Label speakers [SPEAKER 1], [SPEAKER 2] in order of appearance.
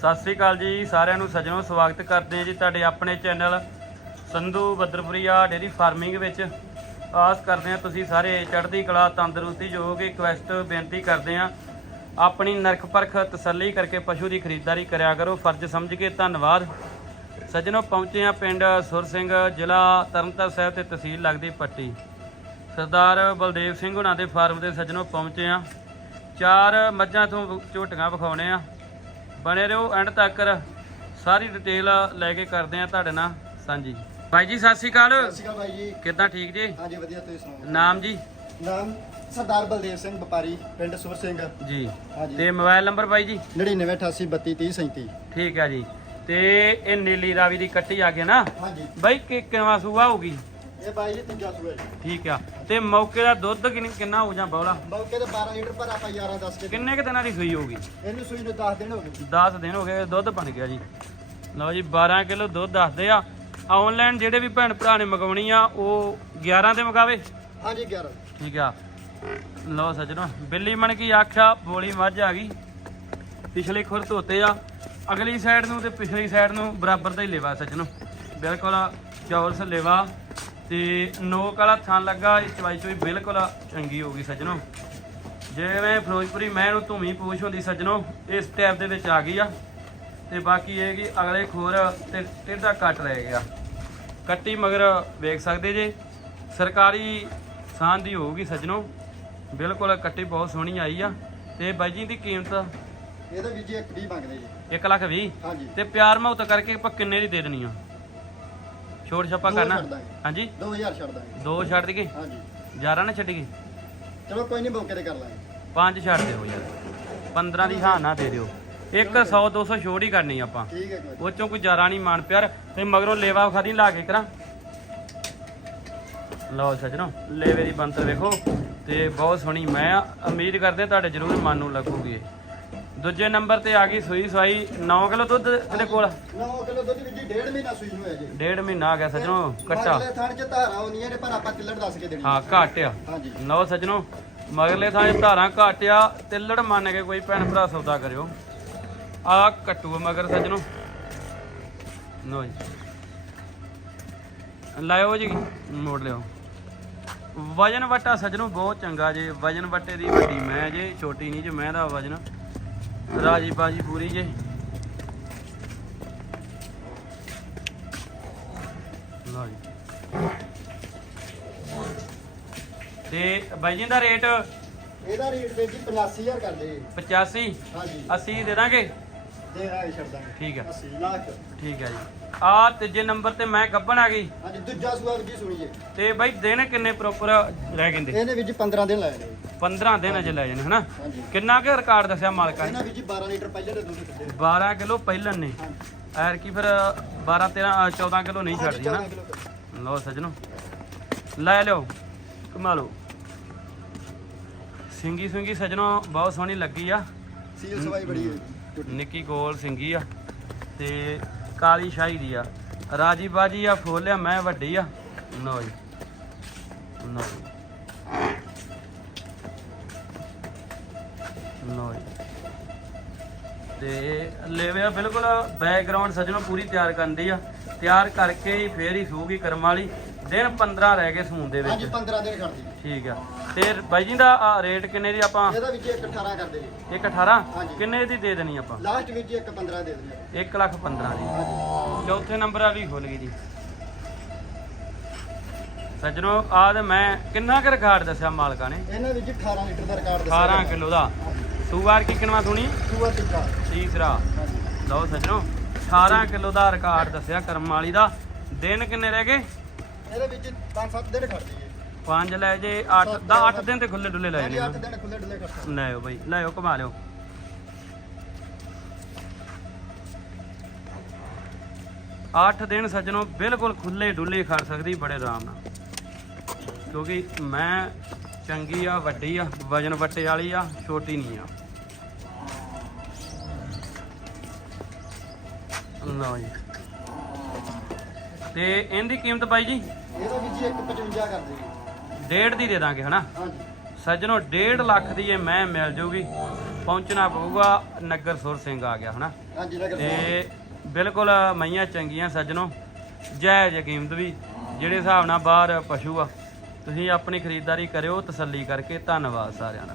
[SPEAKER 1] ਸਤਿ ਸ੍ਰੀ ਅਕਾਲ ਜੀ, ਸਾਰਿਆਂ ਨੂੰ ਸੱਜਣੋ ਸਵਾਗਤ ਕਰਦੇ ਹਾਂ ਜੀ ਤੁਹਾਡੇ ਆਪਣੇ channel Sandhu Badarpuria dairy farming ਵਿੱਚ। ਆਸ ਕਰਦੇ ਹਾਂ ਤੁਸੀਂ ਸਾਰੇ ਚੜ੍ਹਦੀ ਕਲਾ, ਤੰਦਰੁਸਤੀ ਜੋ ਕਿ ਰਿਕਵੈਸਟ ਬੇਨਤੀ ਕਰਦੇ ਹਾਂ, ਆਪਣੀ ਨਰਖ ਪਰਖ ਤਸੱਲੀ ਕਰਕੇ ਪਸ਼ੂ ਦੀ ਖਰੀਦਦਾਰੀ ਕਰਿਆ ਕਰੋ, ਫਰਜ਼ ਸਮਝ ਕੇ ਧੰਨਵਾਦ। ਸੱਜਣੋ ਪਹੁੰਚੇ ਆ ਪਿੰਡ ਸੁਰ ਸਿੰਘ, ਜ਼ਿਲ੍ਹਾ ਤਰਨਤਾਰਨ ਸਾਹਿਬ ਤੇ ਤਹਿਸੀਲ ਲੱਗਦੀ ਪੱਟੀ। ਸਰਦਾਰ ਬਲਦੇਵ ਸਿੰਘ ਹੁਣਾਂ ਦੇ ਫਾਰਮ ਦੇ ਸੱਜਣੋ ਪਹੁੰਚੇ ਆ ਚਾਰ ਮੱਝਾਂ ਤੋਂ ਝੋਟੀਆਂ ਵਿਖਾਉਣੇ ਆ ਬਣੇ ਰਹੋ ਐਂਡ ਤੱਕ ਸਾਰੀ ਡਿਟੇਲ ਲੈ ਕੇ ਕਰਦੇ ਆ ਤੁਹਾਡੇ ਨਾਲ। ਸਾਂਝੀ। ਬਾਈ ਜੀ ਸਤਿ ਸ਼੍ਰੀ ਅਕਾਲ।
[SPEAKER 2] ਸਤਿ ਸ਼੍ਰੀ ਅਕਾਲ ਬਾਈ ਜੀ।
[SPEAKER 1] ਕਿੱਦਾਂ ਠੀਕ ਜੀ?
[SPEAKER 2] ਹਾਂਜੀ ਵਧੀਆ ਤੁਸੀਂ ਸੁਣਾਓ?
[SPEAKER 1] ਨਾਮ ਜੀ?
[SPEAKER 2] ਨਾਮ ਸਰਦਾਰ ਬਲਦੇਵ ਸਿੰਘ ਵਪਾਰੀ ਪਿੰਡ ਸੁਰ ਸਿੰਘ।
[SPEAKER 1] ਜੀ।
[SPEAKER 2] ਹਾਂਜੀ।
[SPEAKER 1] ਤੇ ਮੋਬਾਈਲ ਨੰਬਰ ਬਾਈ ਜੀ?
[SPEAKER 2] 9988323037
[SPEAKER 1] ਠੀਕ ਹੈ ਜੀ। ਤੇ ਇਹ ਨੀਲੀ ਰਾਵੀ ਦੀ ਕੱਟੀ ਆ ਗਈ ਨਾ?
[SPEAKER 2] ਹਾਂਜੀ।
[SPEAKER 1] ਬਾਈ ਕਿ ਕਿੰਨਾ ਸੂਆ ਹੋਊਗੀ?
[SPEAKER 2] ਇਹ ਬਾਈ ਜੀ ਤੀਜਾ ਸੂਆ ਜੀ।
[SPEAKER 1] ਠੀਕ ਆ। ਤੇ ਮੌਕੇ ਦਾ ਦੁੱਧ ਕਿੰਨ- ਕਿੰਨਾ ਹੋ ਜਾਂ ਬੌਲਾ?
[SPEAKER 2] ਮੌਕੇ ਤੇ 12 ਲੀਟਰ ਪਰ ਆਪਾਂ 11 ਦੱਸ ਕੇ
[SPEAKER 1] ਕਿੰਨੇ ਕੁ ਦਿਨਾਂ ਦੀ ਸੂਈ ਹੋਊਗੀ?
[SPEAKER 2] ਇਹਨੂੰ ਸੂਈ ਨੂੰ 10 ਦਿਨ ਹੋ ਗਏ
[SPEAKER 1] 10 ਦਿਨ ਹੋ ਗਏ ਦੁੱਧ ਬਣ ਗਿਆ ਜੀ। ਲਓ ਜੀ 12 ਕਿਲੋ ਦੁੱਧ ਦੱਸਦੇ ਆ। ਆਨਲਾਈਨ ਜਿਹੜੇ ਵੀ ਭੈਣ ਭਰਾ ਨੇ ਮੰਗਵਾਉਣੀ ਆ ਉਹ 11 ਤੇ ਮੰਗਾਵੇ?
[SPEAKER 2] ਹਾਂਜੀ 11
[SPEAKER 1] ਠੀਕ ਆ। ਲਓ ਸੱਜਣੋ ਬਿੱਲੀ ਮਣ ਕੀ ਆਖਿਆ ਬੋਲੀ ਮੱਝ ਆ ਗਈ। ਪਿਛਲੇ ਖੁਰ ਧੋਤੇ ਆ। ਅਗਲੀ ਸਾਈਡ ਨੂੰ ਤੇ ਪਿਛਲੀ ਸਾਈਡ ਨੂੰ ਬਰਾਬਰ ਦਾ ਹੀ ਲੇਵਾ ਸੱਜਣੋ। ਬਿਲਕੁਲ ਚੌਰਸ ਲੇਵਾ ਤੇ ਨੋਕ ਵਾਲਾ ਥਣ ਲੱਗਾ ਇਹ ਚਵਾਈ ਚੋਈ ਬਿਲਕੁਲ ਚੰਗੀ ਹੋ ਗਈ ਸੱਜਣੋ। ਜਿਵੇਂ ਫਿਰੋਜ਼ਪੁਰੀ ਮੈਂ ਨੂੰ ਧੂਮੀ ਪੂਛ ਹੁੰਦੀ ਸੱਜਣੋ ਇਸ ਟੈਪ ਦੇ ਵਿੱਚ ਆ ਗਈ ਆ। ਤੇ ਬਾਕੀ ਇਹ ਕਿ ਅਗਲੇ ਖੋਰ ਤੇ ਟੇਢਾ ਕੱਟ ਰਹਿ ਗਿਆ। ਕੱਟੀ ਮਗਰ ਵੇਖ ਸਕਦੇ ਜੇ ਸਰਕਾਰੀ ਸਾਂ ਦੀ ਹੋਊਗੀ ਸੱਜਣੋ। ਬਿਲਕੁਲ ਕੱਟੀ ਬਹੁਤ ਸੋਹਣੀ ਆਈ ਆ। ਤੇ ਬਾਈ ਜੀ ਦੀ ਕੀਮਤ?
[SPEAKER 2] ਇਹਦਾ ਵੀ ਜੀ ਇੱਕ 20 ਮੰਗਦੇ ਜੀ।
[SPEAKER 1] 1 ਲੱਖ 20
[SPEAKER 2] ਹਾਂਜੀ।
[SPEAKER 1] ਤੇ ਪਿਆਰ ਮਹੂਤ ਕਰਕੇ ਆਪਾਂ ਕਿੰਨੇ ਦੀ ਦੇ ਦੇਣੀ ਆ? ਛੋੜ ਛੱਪਾ ਕਰਨਾ। ਹਾਂਜੀ।
[SPEAKER 2] 2000 ਛੱਡ ਦਾਂਗੇ।
[SPEAKER 1] ਦੋ ਛੱਡ ਦਈਏ
[SPEAKER 2] ਹਾਂਜੀ।
[SPEAKER 1] 11 ਨਾ ਛੱਡੀਏ
[SPEAKER 2] ਚਲੋ ਕੋਈ ਨਹੀਂ ਮੌਕੇ ਤੇ ਕਰ ਲਾਂਗੇ।
[SPEAKER 1] ਪੰਜ ਛੱਡ ਦਿਓ ਯਾਰ। 15 ਦੀ ਹਾਂ ਨਾ ਦੇ ਦਿਓ। ਇੱਕ 100 200 ਛੋੜ ਹੀ ਕਰਨੀ ਆਪਾਂ।
[SPEAKER 2] ਠੀਕ ਹੈ ਕੋਈ
[SPEAKER 1] ਉਹ ਚੋਂ ਕੋਈ ਜ਼ਿਆਦਾ ਨਹੀਂ ਮਾਨ ਪਿਆਰ। ਤੇ ਮਗਰੋਂ ਲੇਵਾ ਖਾਦੀ ਲਾ ਕੇ ਕਰਾਂ। ਲਓ ਸੱਜਣੋ ਲੇਵੇ ਦੀ ਬੰਤਰ ਵੇਖੋ। ਤੇ ਬਹੁਤ ਸੋਹਣੀ ਮੈਂ। ਉਮੀਦ ਕਰਦੇ ਤੁਹਾਡੇ ਜ਼ਰੂਰ ਮਨ ਨੂੰ ਲੱਗੂਗੀ। ਦੂਜੇ ਨੰਬਰ ਤੇ ਆ ਗਈ ਸੂਈ ਸਵਾਈ 9 ਕਿਲੋ ਦੁੱਧ ਇਹਦੇ ਕੋਲ?
[SPEAKER 2] 9 ਕਿਲੋ ਦੁੱਧ ਵੀ ਜੀ ਡੇਢ ਮਹੀਨਾ ਸੂਈ ਨੂੰ ਹੈ ਜੀ।
[SPEAKER 1] ਡੇਢ ਮਹੀਨਾ ਆ ਗਿਆ ਸੱਜਣੋ ਕੱਟਾ।
[SPEAKER 2] ਮਗਰਲੇ ਥਣ ਚ ਧਾਰਾ ਆਉਂਦੀਆਂ ਨੇ ਪਰ ਆਪਾਂ ਕਿੱਲੜ ਦੱਸ ਕੇ ਦੇਣੀ।
[SPEAKER 1] ਹਾਂ ਘੱਟ ਆ
[SPEAKER 2] ਹਾਂਜੀ।
[SPEAKER 1] ਲਓ ਸੱਜਣੋ ਮਗਰਲੇ ਥਾਂ ਧਾਰਾਂ ਘੱਟ ਆ ਤਿੱਲੜ ਮੰਨ ਕੇ ਕੋਈ ਭੈਣ ਭਰਾ ਸੌਦਾ ਕਰਿਓ। ਆ ਕੱਟੂ ਮਗਰ ਸੱਜਣੋ। ਲਓ ਜੀ। ਲਾਇਓ ਜੀ ਮੋੜ ਲਿਓ। ਵਜਨ ਵਟਾ ਸੱਜਣੋ ਬਹੁਤ ਚੰਗਾ ਜੇ। ਵਜਨ ਵਟੇ ਦੀ ਵੱਡੀ ਮੈਂ ਜੇ ਛੋਟੀ ਨਹੀਂ ਜੇ ਮੈਂ ਦਾ ਵਜਨ। ਰਾਜੀ ਬਾਜੀ ਪੂਰੀ ਜੇ। ਲਓ ਜੀ। ਤੇ ਬਾਈ ਜੀ ਦਾ ਰੇਟ?
[SPEAKER 2] ਇਹਦਾ ਰੇਟ ਵੀਰ ਜੀ 85000 ਕਰਦੇ। ਜੀ
[SPEAKER 1] 85
[SPEAKER 2] ਹਾਂਜੀ।
[SPEAKER 1] 80 ਦੇ ਦਾਂਗੇ?
[SPEAKER 2] ਦੇ ਰਾਏ
[SPEAKER 1] ਠੀਕ ਹੈ
[SPEAKER 2] 80 ਲੱਖ
[SPEAKER 1] ਠੀਕ ਹੈ ਜੀ। ਆ ਤੀਜੇ ਨੰਬਰ ਤੇ ਮੈਂ ਗੱਬਣ ਆ ਗਈ।
[SPEAKER 2] ਹਾਂਜੀ ਦੂਜਾ ਸੂਆ ਵੀ ਜੀ ਸੁਣੀਏ।
[SPEAKER 1] ਤੇ ਬਾਈ ਦਿਨ ਕਿੰਨੇ ਪ੍ਰੋਪਰ ਰਹਿ ਗਏ
[SPEAKER 2] ਇਹਨੇ ਵੀ ਜੀ 15 ਦਿਨ ਲਾਏ ਨੇ।
[SPEAKER 1] 15 ਦਿਨ ਅਜੇ ਲੈ ਜਾਣੇ ਹਨਾ?
[SPEAKER 2] ਹਾਂਜੀ।
[SPEAKER 1] ਕਿੰਨਾ ਕੁ ਰਿਕਾਰਡ ਦੱਸਿਆ ਮਾਲਕਾਂ ਨੇ?
[SPEAKER 2] ਇਹਨਾਂ ਵੀ ਜੀ 12 ਲੀਟਰ ਪਹਿਲੇ ਦੇ ਦੁੱਧ ਕੱਢੇ
[SPEAKER 1] 12 ਕਿਲੋ ਪਹਿਲਨ ਨੇ। ਐਰ ਕੀ ਫਿਰ 12 13 ਅ, 14 ਕਿਲੋ ਨਹੀਂ ਛੱਡਦੀ ਹਨਾ?
[SPEAKER 2] 14 ਕਿਲੋ ਕੱਢੇ।
[SPEAKER 1] ਲਓ ਸੱਜਣੋ। ਲੈ ਲਿਓ। ਕਮਾ ਲਓ। ਸਿੰਗੀ ਸਿੰਗੀ ਸੱਜਣੋ ਬਹੁਤ ਸੋਹਣੀ ਲੱਗੀ ਆ।
[SPEAKER 2] ਸੀਲ ਸਵਾਈ ਬੜੀ ਹੈ। ਜੀ।
[SPEAKER 1] ਨਿੱਕੀ ਗੋਲ ਸਿੰਗੀ ਆ ਤੇ ਕਾਲੀ ਸ਼ਾਹੀ ਦੀ ਆ। ਰਾਜੀ ਬਾਜੀ ਆ ਫੋਲਿਆ ਮੈਂ ਵੱਡੀ ਆ। ਲਓ ਜੀ। ਲਓ ਜੀ। ਤੇ ਲੇਵੇ ਬਿਲਕੁਲ ਬੈਕਗ੍ਰਾਉਂਡ ਸੱਜਣੋ ਪੂਰੀ ਤਿਆਰ ਕਰਨ ਕਰਦੀ ਆ। ਤਿਆਰ ਕਰਕੇ ਹੀ ਫੇਰ ਹੀ ਸੂਗੀ ਕਰਮ ਵਾਲੀ। ਦਿਨ 15 ਰਹਿ ਗਏ ਸੂਣ ਦੇ
[SPEAKER 2] ਹਾਂਜੀ
[SPEAKER 1] ਵਿੱਚ।
[SPEAKER 2] 15 ਦਿਨ ਖੜਦੀ ਜੀ।
[SPEAKER 1] ਠੀਕ ਆ। ਤੇ ਬਾਈ ਜੀ ਦਾ ਰੇਟ ਕਿੰਨੇ ਦੀ ਆਪਾਂ?
[SPEAKER 2] ਇਹਦਾ ਵੀ ਜੀ ਇੱਕ 18 ਕਰਦੇ ਜੀ
[SPEAKER 1] ਇੱਕ 18
[SPEAKER 2] ਹਾਂਜੀ।
[SPEAKER 1] ਕਿੰਨੇ ਦੀ ਦੇ ਦੇਣੀ ਆਪਾਂ?
[SPEAKER 2] ਲਾਸਟ ਵਿੱਚ ਜੀ ਇੱਕ 15 ਦੇ ਦਿੰਦੇ
[SPEAKER 1] 1 ਲੱਖ 15 ਦੀ।
[SPEAKER 2] ਹਾਂਜੀ।
[SPEAKER 1] ਚੌਥੇ ਨੰਬਰ ਵਾਲੀ ਖੁੱਲ ਗਈ ਜੀ। ਸੱਜਣੋ ਤੇ ਮੈਂ ਕਿੰਨਾ ਕੁ ਰਿਕਾਰਡ ਦੱਸਿਆ ਮਾਲਕਾਂ ਨੇ?
[SPEAKER 2] ਇਹਨਾਂ ਵਿੱਚ ਜੀ 18 ਲੀਟਰ ਦਾ ਰਿਕਾਰਡ ਦੱਸਿਆ
[SPEAKER 1] 18 ਕਿਲੋ ਦਾ। ਸੂਵਾਰ ਕੀ ਕਿੰਨਵਾ ਸੁਣੀ?
[SPEAKER 2] ਟਿੱਕਾ
[SPEAKER 1] ਤੀਸਰਾ।
[SPEAKER 2] ਹਾਂਜੀ।
[SPEAKER 1] ਲਓ ਸੱਜਣੋ 18 ਕਿਲੋ ਦਾ ਰਿਕਾਰਡ ਦੱਸਿਆ ਕਰਮ ਵਾਲੀ ਦਾ। ਦਿਨ ਕਿੰਨੇ ਰਹਿ ਗਏ?
[SPEAKER 2] ਇਹਦੇ ਵਿੱਚ 5-7 ਦਿਨ ਖੜਦੀ ਜੀ
[SPEAKER 1] ਪੰਜ ਲੈ ਜੇ 8 ਦਾ 8 ਦਿਨ। ਤੇ ਖੁੱਲੇ ਡੁੱਲੇ ਲੈ ਜਾਣੇ
[SPEAKER 2] 8 ਦਿਨ ਖੁੱਲੇ ਡੁੱਲੇ ਖੜਦੀ
[SPEAKER 1] ਲੈਓ ਬਈ ਲੈਓ ਘੁਮਾ ਲਿਓ। ਅੱਠ ਦਿਨ ਸੱਜਣੋ ਬਿਲਕੁਲ ਖੁੱਲੇ ਡੁੱਲੇ ਖੜ ਸਕਦੀ ਬੜੇ ਆਰਾਮ ਨਾਲ। ਕਿਉਂਕਿ ਮੈਂ ਚੰਗੀ ਆ ਵੱਡੀ ਆ ਵਜਨ ਵੱਟੇ ਵਾਲੀ ਆ ਛੋਟੀ ਨਹੀਂ ਆ। ਲਓ ਜੀ। ਤੇ ਇਹਦੀ ਕੀਮਤ ਬਾਈ ਜੀ?
[SPEAKER 2] ਇਹਦਾ ਵਿੱਚ ਜੀ ਇੱਕ 55 ਕਰਦੇ ਜੀ।
[SPEAKER 1] ਡੇਢ ਦੀ ਦੇ ਦਾਂਗੇ ਹਨਾ?
[SPEAKER 2] ਹਾਂਜੀ।
[SPEAKER 1] ਸੱਜਣੋ 1.5 ਲੱਖ ਦੀ ਇਹ ਮੈਂ ਮਿਲ ਜੂਗੀ। ਪਹੁੰਚਣਾ ਪਊਗਾ ਨਗਰ ਸੁਰ ਸਿੰਘ ਆ ਗਿਆ ਹਨਾ?
[SPEAKER 2] ਹਾਂਜੀ ਨਗਰ
[SPEAKER 1] ਤੇ ਬਿਲਕੁਲ ਮਈਆਂ ਚੰਗੀਆਂ ਸੱਜਣੋ। ਜਾਇਜ਼ ਕੀਮਤ ਵੀ ਜਿਹੜੇ ਹਿਸਾਬ ਨਾਲ ਬਾਹਰ ਪਸ਼ੂ ਆ। ਤੁਸੀਂ ਆਪਣੀ ਖਰੀਦਦਾਰੀ ਕਰਿਓ ਤਸੱਲੀ ਕਰਕੇ। ਧੰਨਵਾਦ ਸਾਰਿਆਂ ਦਾ।